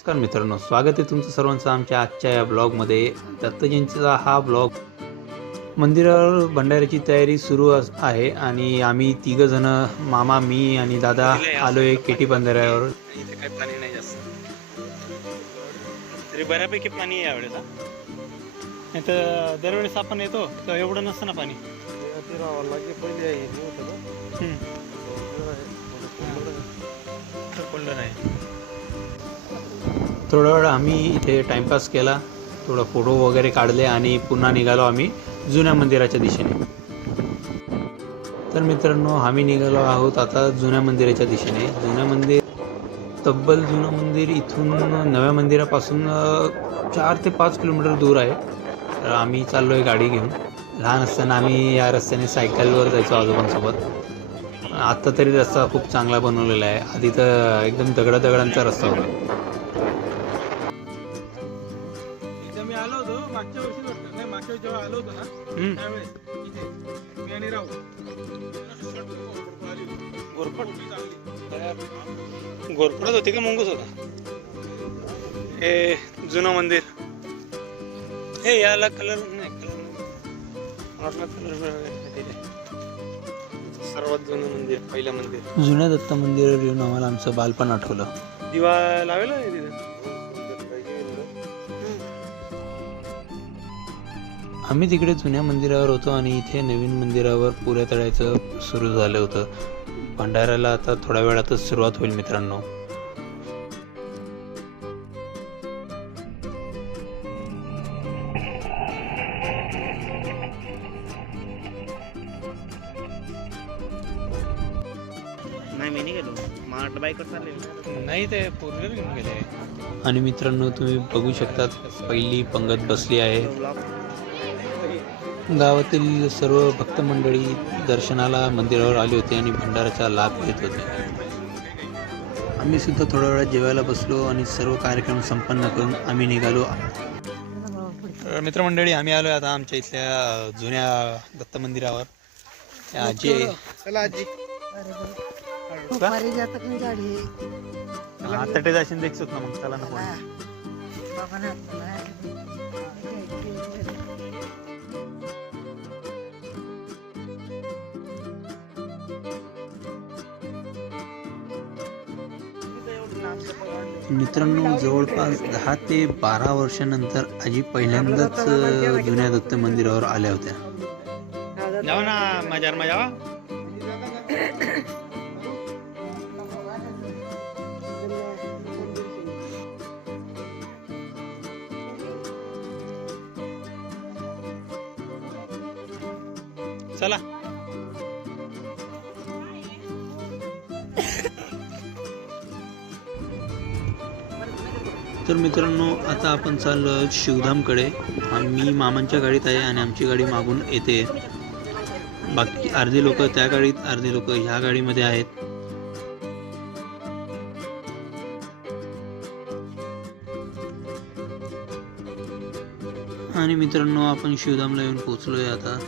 नमस्कार मित्रांनो, स्वागत आहे तुमचं सर्वांचं आमच्या आजच्या या ब्लॉगमध्ये. दत्त जयंतीचा हा ब्लॉग. मंदिरावर भंडाऱ्याची तयारी सुरू आहे आणि आम्ही तिघ जण, मामा, मी आणि दादा आलोय केटी बंधाऱ्यावर. इथे काही पाणी नाही जास्त, तरी बऱ्यापैकी पाणी आहे यावेळेस. नाही तर दरवेळेस आपण येतो तर एवढं नसतं ना पाणी. पडलं नाही. थोडा वेळ आम्ही इथे टाइमपास केला, थोडं फोटो वगैरे काढले आणि पुन्हा निघालो आम्ही जुन्या मंदिराच्या दिशेने. तर मित्रांनो, आम्ही निघालो आहोत आता जुन्या मंदिराच्या दिशेने. जुनं मंदिर इथून नव्या मंदिरापासून 4 ते 5 किलोमीटर दूर आहे. तर आम्ही चाललो आहे गाडी घेऊन. लहान असताना आम्ही या रस्त्याने सायकलवर जायचो आजोबांसोबत. आत्ता तरी रस्ता खूप चांगला बनवलेला आहे. आधी तर एकदम दगडांचा रस्ता होता. मी आलो होतो मागच्या वर्षी, नाही मागच्या वेळी जेव्हा आलो होतो ना त्यावेळेस इथे मी आणि राहू गोरपडच होती का मुंगूस होता हे जुनं मंदिर. हे याला कलर नाही, सर्वात जुनं मंदिर, पहिलं मंदिर. जुन्या दत्त मंदिरावर येऊन आम्हाला आमचं बालपण आठवलं. दिवा लावेल आहे तिथे. आम्ही तिकडे जुन्या मंदिरावर होतो आणि इथे नवीन मंदिरावर पुऱ्या तळ्याचं सुरू झालं होतं. भंडाऱ्याला आता थोड्या वेळातच सुरुवात होईल मित्रांनो. नाही मी नाही गेलो, मार्ट बाईकवर चालले नाही, ते पूर्ण घेऊन गेले. आणि मित्रांनो, तुम्ही बघू शकता पहिली पंगत बसली आहे. गावातील सर्व भक्त मंडळी दर्शनाला मंदिरावर आली होती आणि भंडाराचा लाभ घेत होते. आम्ही सुद्धा थोड्या वेळात जेवायला बसलो आणि सर्व कार्यक्रम संपन्न करून आम्ही निघालो. मित्रमंडळी, आम्ही आलो आता आमच्या इथल्या जुन्या दत्त मंदिरावर. आजी आहे. चला आजी, आता ते जाशील देखील ना, मग चला ना. मित्रांनो, जवळपास 10 ते 12 वर्षानंतर आजी पहिल्यांदाच जुन्या दत्त मंदिरावर आल्या होत्या. जाऊ ना मजार मजा. चला. तर मित्रांनो, आता आपण चाललो शिवधामकडे. आम्ही मामांच्या गाडीत आहे आणि आमची गाडी मागून येते. बाकी अर्धी लोक त्या गाडीत, अर्धी लोक ह्या गाडीमध्ये आहेत. आणि मित्रांनो, आपण शिवधामला येऊन पोहोचलोय आता.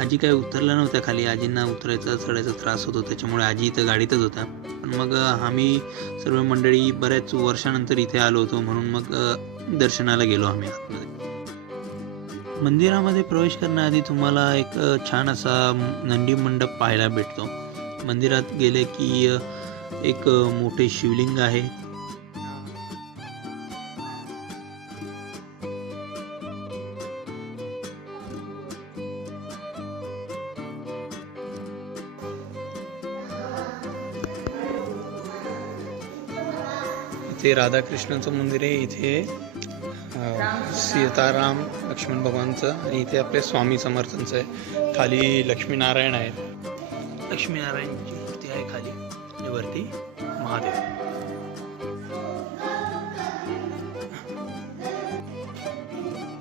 आजी काय उतरल्या नव्हत्या खाली. आजींना उतरायचा चढायचा त्रास होतो, त्याच्यामुळे आजी इथं गाडीतच होता. पण मग आम्ही सर्व मंडळी बऱ्याच वर्षानंतर इथे आलो होतो, म्हणून मग दर्शनाला गेलो आम्ही आतमध्ये. मंदिरामध्ये प्रवेश करण्याआधी तुम्हाला एक छान असा नंदी मंडप पाहायला भेटतो. मंदिरात गेले की एक मोठे शिवलिंग आहे. इथे राधाकृष्णाचं मंदिर आहे. इथे सीताराम लक्ष्मण भगवानचं, आणि इथे आपले स्वामी समर्थांचं आहे. खाली लक्ष्मीनारायण आहेत. लक्ष्मीनारायणची मूर्ती आहे खाली, आणि वरती महादेव.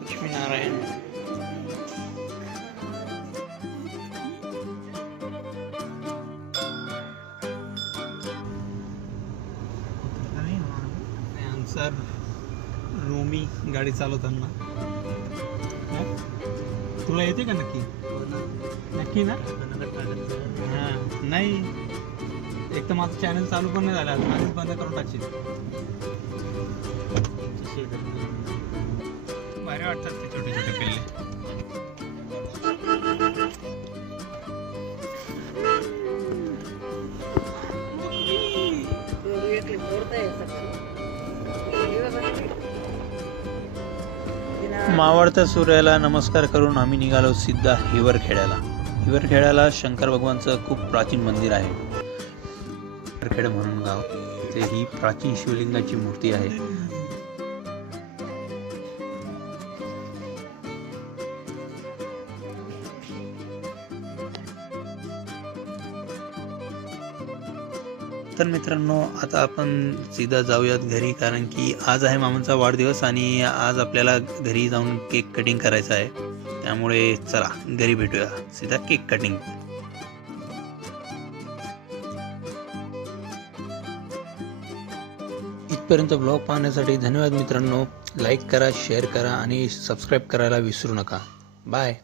लक्ष्मीनारायण. सर रोमी गाडी चालवताना. तुला येते का नक्की? नक्की ना? हां, नाही एक तर माझं चॅनल चालू पण नाही झालं, आधीच बंद करून टाकशील. वाटतात ते छोटे छोटे पिल्ले. मावळत्या सूर्याला नमस्कार करून आम्ही निघालो सिद्धा हिवरखेड्याला. हिवरखेड्याला शंकर भगवानचं खूप प्राचीन मंदिर आहे. हिवरखेड म्हणून गाव, ते ही प्राचीन शिवलिंगाची मूर्ती आहे. तर मित्रांनो, आता आपण सीधा जाऊयात घरी, कारण की आज आहे मामांचा वाढदिवस आणि आज आपल्याला घरी जाऊन केक कटिंग करायचं आहे. त्यामुळे चला घरी भेटूया, सीधा केक कटिंग. इथपर्यंत ब्लॉग पाहण्यासाठी धन्यवाद मित्रांनो. लाईक करा, शेअर करा आणि सबस्क्राईब करायला विसरू नका. बाय.